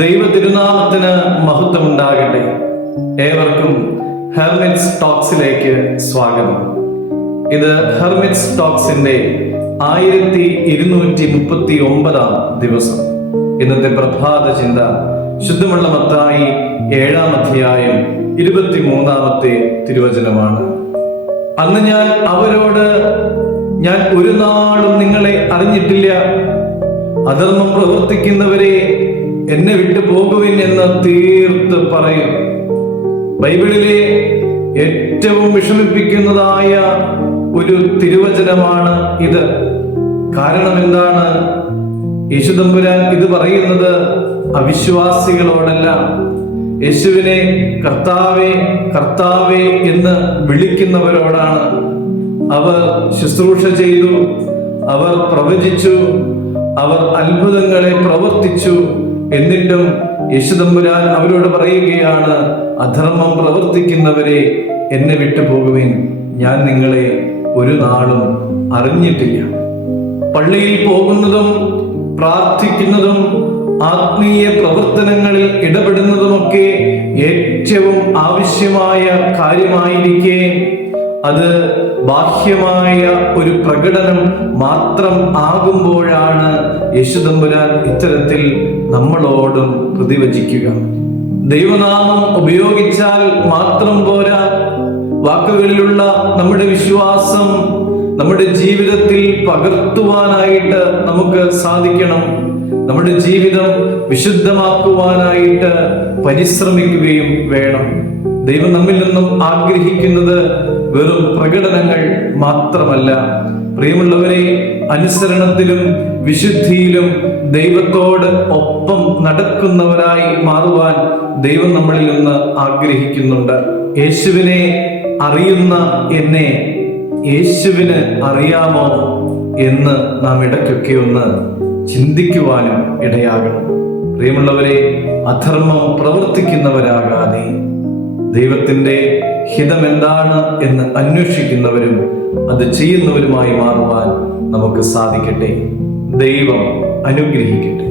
ദൈവ തിരുനാമത്തിന് മഹത്വമുണ്ടാകട്ടെ. ഏവർക്കും ഹെർമിറ്റ്സ് ടോക്സിലേക്ക് സ്വാഗതം. ഇത് ഹെർമിറ്റ്സ് ടോക്സിന്റെ 1239 ദിവസം. ഇന്നത്തെ പ്രഭാത ചിന്ത ശുദ്ധമുള്ള മത്തായി 7-ാം അധ്യായം 23-ാമത്തെ തിരുവചനമാണ്. അന്ന് ഞാൻ അവരോട്, ഞാൻ ഒരു നാളും നിങ്ങളെ അറിഞ്ഞിട്ടില്ല, അധർമ്മം പ്രവർത്തിക്കുന്നവരെ എന്നെ വിട്ടു പോകുവിൻ എന്ന് തീർത്ത് പറയും. ബൈബിളിലെ ഏറ്റവും വിഷമിപ്പിക്കുന്നതായ ഒരു തിരുവചനമാണ് ഇത്. കാരണം എന്താണ്? യേശുദമ്പുരാൻ ഇത് പറയുന്നത് അവിശ്വാസികളോടല്ല, യേശുവിനെ കർത്താവേ കർത്താവേ എന്ന് വിളിക്കുന്നവരോടാണ്. അവർ ശുശ്രൂഷ ചെയ്തു, അവർ പ്രവചിച്ചു, അവർ അത്ഭുതങ്ങളെ പ്രവർത്തിച്ചു. എന്നിട്ടും യേശുദമ്പുരാൻ അവരോട് പറയുകയാണ്, അധർമ്മം പ്രവർത്തിക്കുന്നവരെ എന്നെ വിട്ടു പോകുവിൻ, ഞാൻ നിങ്ങളെ ഒരു നാളും അറിഞ്ഞിട്ടില്ല. പള്ളിയിൽ പോകുന്നതും പ്രാർത്ഥിക്കുന്നതും ആത്മീയ പ്രവർത്തനങ്ങളിൽ ഇടപെടുന്നതുമൊക്കെ ഏറ്റവും ആവശ്യമായ കാര്യമായിരിക്കെ അത് ബാഹ്യമായ ഒരു പ്രകടനം മാത്രം ആകുമ്പോഴാണ് യേശുദമ്പുരാൻ ഇത്തരത്തിൽ നമ്മളോടും പ്രതിവചിക്കുക. ദൈവനാമം ഉപയോഗിച്ചാൽ മാത്രം പോരാ, വാക്കുകളിലുള്ള നമ്മുടെ വിശ്വാസം നമ്മുടെ ജീവിതത്തിൽ പകർത്തുവാനായിട്ട് നമുക്ക് സാധിക്കണം. നമ്മുടെ ജീവിതം വിശുദ്ധമാക്കുവാനായിട്ട് പരിശ്രമിക്കുകയും വേണം. ദൈവം നമ്മിൽ നിന്നും ആഗ്രഹിക്കുന്നത് വെറും പ്രകടനങ്ങൾ മാത്രമല്ല. പ്രിയമുള്ളവരെ, അനുസരണത്തിലും വിശുദ്ധിയിലും ദൈവത്തോട് ഒപ്പം നടക്കുന്നവരായി മാറുവാൻ ദൈവം നമ്മളിൽ നിന്ന് ആഗ്രഹിക്കുന്നുണ്ട്. യേശുവിനെ അറിയുന്ന എന്നെ യേശുവിന് അറിയാമോ എന്ന് നാം ഇടയ്ക്കൊക്കെ ഒന്ന് ചിന്തിക്കുവാനും ഇടയാകണം. പ്രിയമുള്ളവരെ, അധർമ്മം പ്രവർത്തിക്കുന്നവരാകാതെ ദൈവത്തിന്റെ ഹിതം എന്താണ് എന്ന് അന്വേഷിക്കുന്നവരും അത് ചെയ്യുന്നവരുമായി മാറുവാൻ നമുക്ക് സാധിക്കട്ടെ. ദൈവം അനുഗ്രഹിക്കട്ടെ.